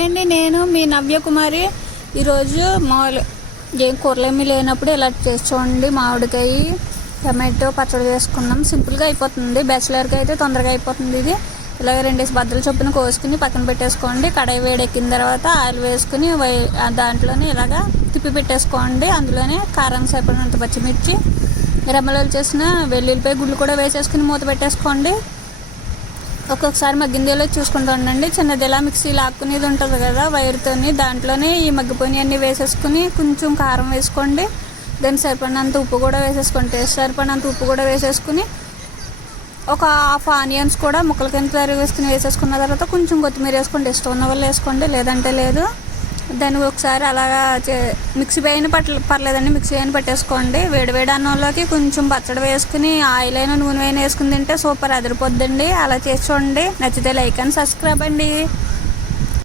Hi అండి, నేను మీ నవ్య కుమారి. ఈరోజు ఏం కూరలేమీ లేనప్పుడు ఇలా చేసి చూడండి. మామిడికాయ టమాటో పచ్చడి చేసుకున్నాం. సింపుల్గా అయిపోతుంది. బ్యాచిలర్కి అయితే తొందరగా అయిపోతుంది. ఇది ఇలాగ 2 బద్దలు చొప్పున కోసుకుని పక్కన పెట్టేసుకోండి. కడాయి వేడెక్కిన తర్వాత ఆయిల్ వేసుకుని దాంట్లోనే ఇలాగ తిప్పి పెట్టేసుకోండి. అందులోనే కారం సరిపడినంత పచ్చిమిర్చి, రెమ్మలు చేసిన వెల్లుల్లిపాయ గుళ్ళు కూడా వేసేసుకుని మూత పెట్టేసుకోండి. ఒక్కొక్కసారి మగ్గిందేలో చూసుకుంటూ ఉండండి. చిన్నది ఇలా మిక్సీ లాక్కునేది ఉంటుంది కదా వైర్తోని, దాంట్లోనే ఈ మగ్గిపోయి అన్నీ వేసేసుకుని కొంచెం కారం వేసుకోండి. దానికి సరిపడినంత ఉప్పు కూడా వేసేసుకోండి. టేస్ట్ సరిపడినంత ఉప్పు కూడా వేసేసుకుని ఒక హాఫ్ ఆనియన్స్ కూడా ముక్కల కింద తరిగేసుకుని వేసేసుకున్న తర్వాత కొంచెం కొత్తిమీర వేసుకోండి. ఇష్టం ఉన్న వాళ్ళు వేసుకోండి, లేదంటే లేదు. దాన్ని ఒకసారి అలాగా మిక్సీ అయినా పర్లేదండి, మిక్సీ అయినా పట్టేసుకోండి. వేడివేడి అన్నంలోకి కొంచెం పచ్చడి వేసుకుని ఆయిల్ అయినా నూనె అయినా వేసుకుని తింటే సూపర్ అదిరిపోద్దండి. అలా చేసి చూడండి. నచ్చితే లైక్ అండ్ సబ్స్క్రైబ్ అండి.